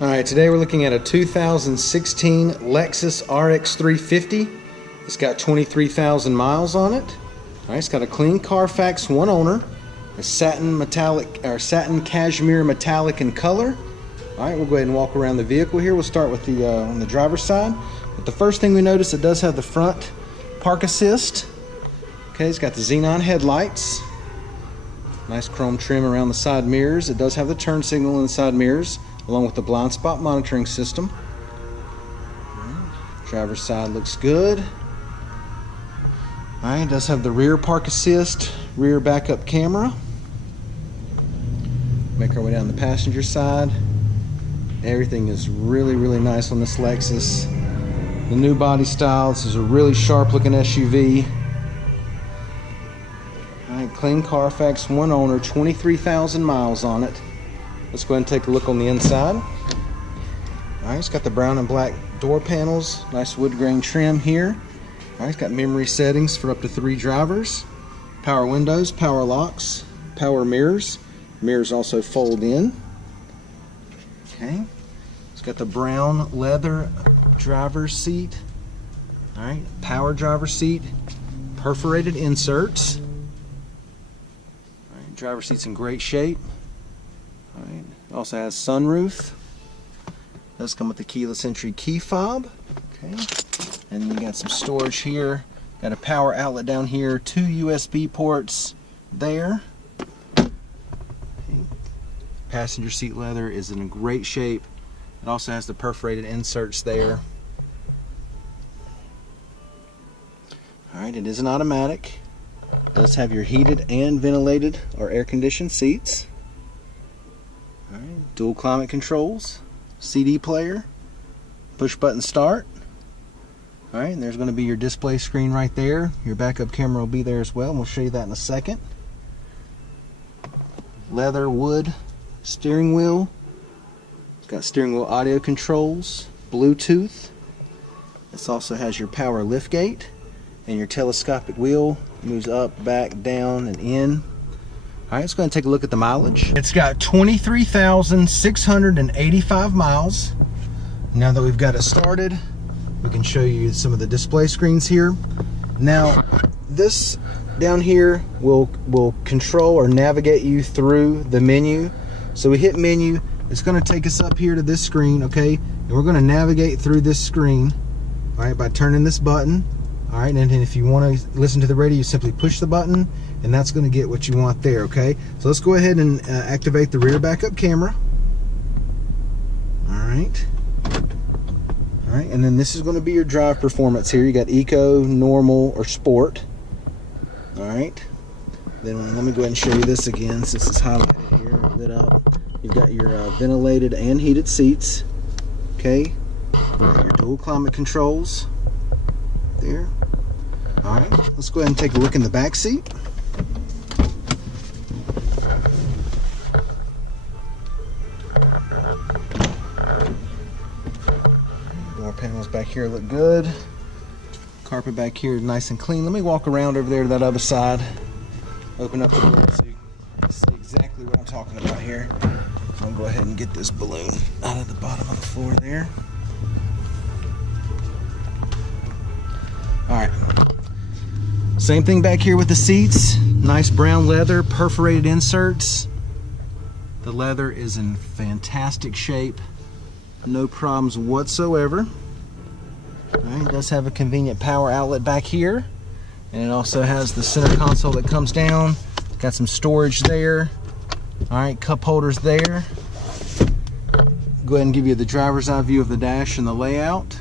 Alright, today we're looking at a 2016 Lexus RX350. It's got 23,000 miles on it. Alright, it's got a clean Carfax, one owner, a satin cashmere metallic in color. Alright, we'll go ahead and walk around the vehicle here. We'll start with the on the driver's side. But the first thing we notice, it does have the front park assist. Okay, it's got the xenon headlights. Nice chrome trim around the side mirrors. It does have the turn signal in the side mirrors, along with the blind spot monitoring system. Driver's side looks good. Alright, it does have the rear park assist, rear backup camera. Make our way down the passenger side. Everything is really, really nice on this Lexus. The new body style. This is a really sharp looking SUV. Alright, clean Carfax, one owner, 23,000 miles on it. Let's go ahead and take a look on the inside. Alright, it's got the brown and black door panels, nice wood grain trim here. Alright, it's got memory settings for up to 3 drivers. Power windows, power locks, power mirrors. Mirrors also fold in. Okay, it's got the brown leather driver's seat. Alright, power driver's seat, perforated inserts. Alright, driver's seat's in great shape. Alright, it also has sunroof. Does come with the keyless entry key fob. Okay, and then you got some storage here. Got a power outlet down here, 2 USB ports there. Okay. Passenger seat leather is in great shape. It also has the perforated inserts there. Alright, it is an automatic. It does have your heated and ventilated or air conditioned seats. Alright, dual climate controls, CD player, push button start. Alright, and there's going to be your display screen right there. Your backup camera will be there as well, and we'll show you that in a second. Leather wood steering wheel. It's got steering wheel audio controls, Bluetooth. This also has your power liftgate, and your telescopic wheel moves up, back, down, and in. Alright, let's go ahead and take a look at the mileage. It's got 23,685 miles. Now that we've got it started, we can show you some of the display screens here. Now, this down here will control or navigate you through the menu. So we hit menu, it's going to take us up here to this screen, okay? And we're going to navigate through this screen, alright, by turning this button. Alright, and then if you want to listen to the radio, you simply push the button, and that's going to get what you want there, okay? So let's go ahead and activate the rear backup camera. Alright. Alright, and then this is going to be your drive performance here. You got Eco, Normal, or Sport. Alright. Then let me go ahead and show you this again since it's highlighted here, lit up. You've got your ventilated and heated seats. Okay. You've got your dual climate controls there. Alright, let's go ahead and take a look in the back seat. Door panels back here look good. Carpet back here is nice and clean. Let me walk around over there to that other side. Open up the door so you can see exactly what I'm talking about here. I'm going to go ahead and get this balloon out of the bottom of the floor there. Alright, same thing back here with the seats. Nice brown leather, perforated inserts. The leather is in fantastic shape. No problems whatsoever. Alright, it does have a convenient power outlet back here. And it also has the center console that comes down. Got some storage there. Alright, cup holders there. Go ahead and give you the driver's eye view of the dash and the layout.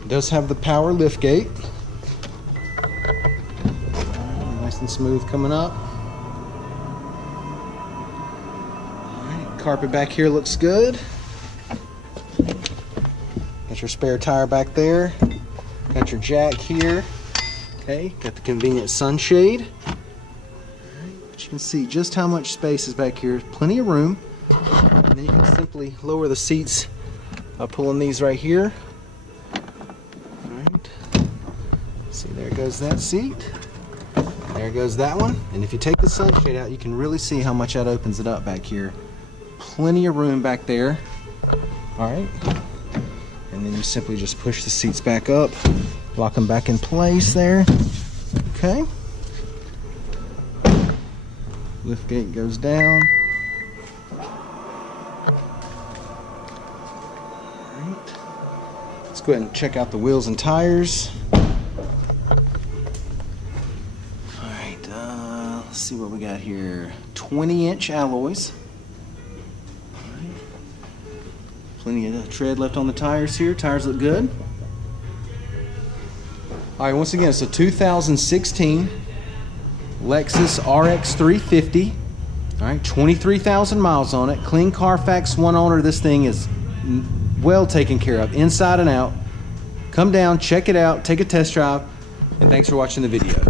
It does have the power lift gate. Nice and smooth coming up. Alright, carpet back here looks good. Got your spare tire back there. Got your jack here. Okay, got the convenient sunshade. Alright, but you can see just how much space is back here. Plenty of room. And then you can simply lower the seats by pulling these right here. Alright. See, there goes that seat. There There goes that one. And if you take the sunshade out, you can really see how much that opens it up back here. Plenty of room back there. All right. And then you simply just push the seats back up, lock them back in place there. Okay. Lift gate goes down. Let's go ahead and check out the wheels and tires. Alright, let's see what we got here. 20-inch alloys. Alright. Plenty of tread left on the tires here. Tires look good. Alright, once again, it's a 2016 Lexus RX350. Alright, 23,000 miles on it. Clean Carfax, one owner. This thing is well taken care of, inside and out. Come down, check it out, take a test drive, and thanks for watching the video.